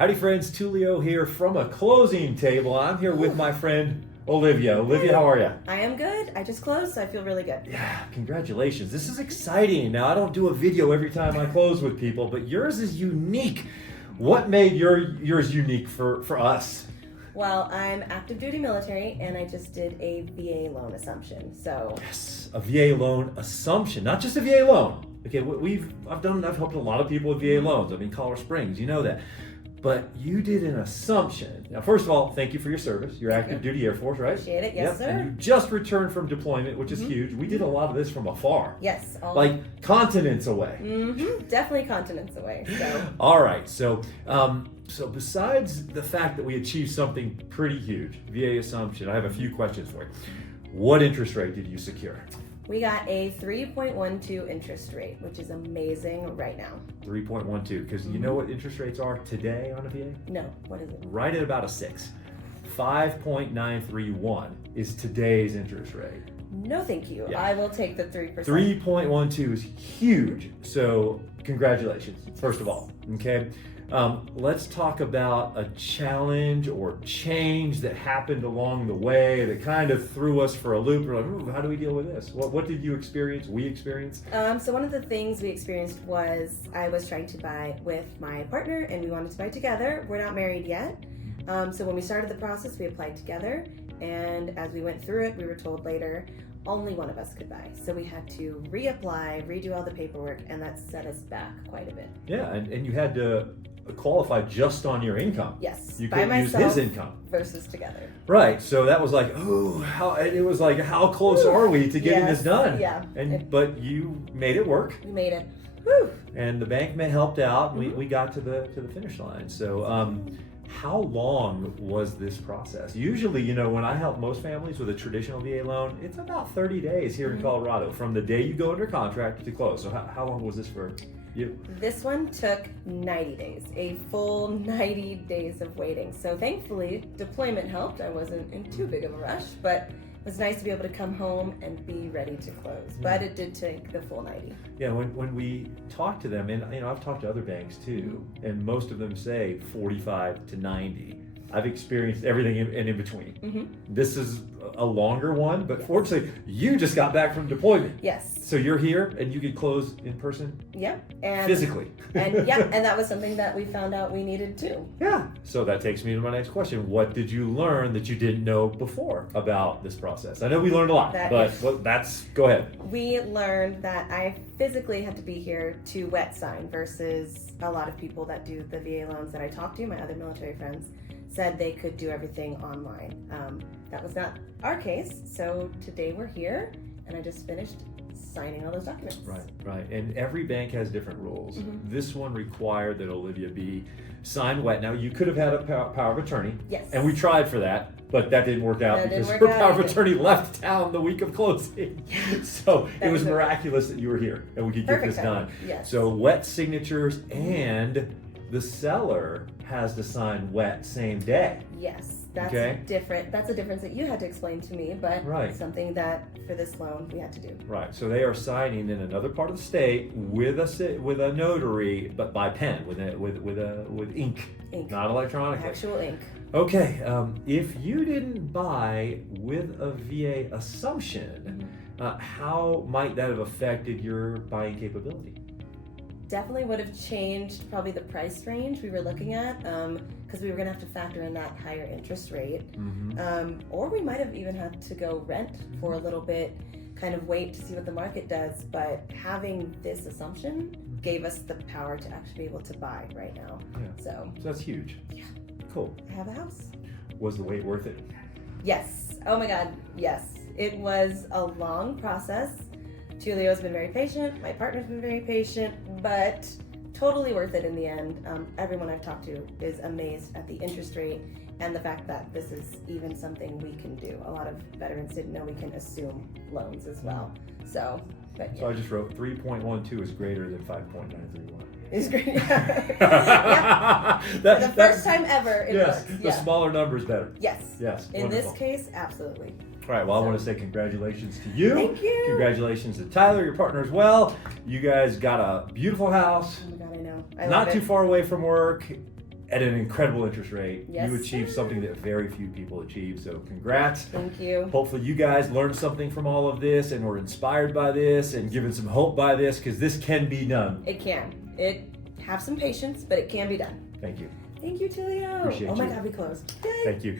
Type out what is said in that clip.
Howdy friends, Tulio here from a closing table. I'm here with my friend Olivia. Olivia, how are you? I am good. I just closed, so I feel really good. Yeah, congratulations. This is exciting. Now, I don't do a video every time I close with people, but yours is unique. What made yours unique for us? Well, I'm active duty military, and I just did a VA loan assumption. So Yes, a VA loan assumption, not just a VA loan. Okay, I've helped a lot of people with VA loans. I mean, Colorado Springs, you know that. But you did an assumption. Now, first of all, thank you for your service. You're active duty Air Force, right? Appreciate it. Yes, sir. And you just returned from deployment, which is huge. We did a lot of this from afar. Yes. Like continents away. Definitely continents away. So. All right. So besides the fact that we achieved something pretty huge, VA assumption, I have a few questions for you. What interest rate did you secure? We got a 3.12 interest rate, which is amazing right now. 3.12, because you know what interest rates are today on a VA? No, what is it? Right at about a 6. 5.931 is today's interest rate. No, thank you. Yeah. I will take the 3%. 3.12 is huge. So congratulations, first of all. Okay. Let's talk about a challenge or change that happened along the way that kind of threw us for a loop. We're like, ooh, how do we deal with this? What did you experience? We experienced? So one of the things we experienced was I was trying to buy with my partner, and we wanted to buy together. We're not married yet. So when we started the process, we applied together. And as we went through it, we were told later only one of us could buy. So we had to reapply, redo all the paperwork, and that set us back quite a bit. Yeah, and you had to qualify just on your income. Yes, you by couldn't use myself his income versus together. Right. So that was like, how close are we to getting this done? Yeah. But you made it work. We made it. Whew. And the bank helped out. We got to the finish line. So how long was this process? Usually, when I help most families with a traditional VA loan, it's about 30 days here in Colorado from the day you go under contract to close. So how long was this for you? This one took 90 days, a full 90 days of waiting. So thankfully, deployment helped. I wasn't in too big of a rush, but it was nice to be able to come home and be ready to close. But it did take the full 90. Yeah, when we talk to them, and I've talked to other banks too, and most of them say 45 to 90. I've experienced everything in between. This is a longer one, but fortunately, you just got back from deployment. Yes. So you're here, and you could close in person. Yeah, and physically. and that was something that we found out we needed too. Yeah. So that takes me to my next question. What did you learn that you didn't know before about this process? I know we learned a lot, go ahead. We learned that I physically had to be here to wet sign versus a lot of people that do the VA loans that I talked to, my other military friends, said they could do everything online. That was not our case. So today we're here, and I just finished signing all those documents. Right. And every bank has different rules. This one required that Olivia be signed wet. Now, you could have had a power of attorney. Yes. And we tried for that, but that didn't work out because her power of attorney left town the week of closing. So it was miraculous that you were here and we could get this done. Yes. So wet signatures, and the seller has to sign wet same day. Yes. That's different. That's a difference that you had to explain to me, but something that for this loan we had to do. Right. So they are signing in another part of the state with a notary, but by pen with ink, not electronically. Actual ink. Okay. If you didn't buy with a VA assumption, how might that have affected your buying capability? Definitely would have changed probably the price range we were looking at, because we were going to have to factor in that higher interest rate. Or we might have even had to go rent for a little bit, kind of wait to see what the market does. But having this assumption gave us the power to actually be able to buy right now. Yeah. So that's huge. Yeah. Cool. I have a house. Was the wait worth it? Yes. Oh my God. Yes. It was a long process. Tulio's been very patient, my partner's been very patient, but totally worth it in the end. Everyone I've talked to is amazed at the interest rate and the fact that this is even something we can do. A lot of veterans didn't know we can assume loans as well. So I just wrote 3.12 is greater than 5.931. It's great. Yeah. For the first time ever, it works. The smaller number is better. Yes. In Wonderful. This case, absolutely. All right, well, I want to say congratulations to you. Thank you. Congratulations to Tyler, your partner as well. You guys got a beautiful house. Oh my God, I know. I Not too far away from work. at an incredible interest rate. Yes, You achieved sir. something that very few people achieve. So congrats. Thank you. Hopefully you guys learned something from all of this and were inspired by this and given some hope by this, because this can be done. It can. Have some patience, but it can be done. Thank you. Thank you, Tulio. Appreciate Oh my you. God, we closed. Yay. Thank you.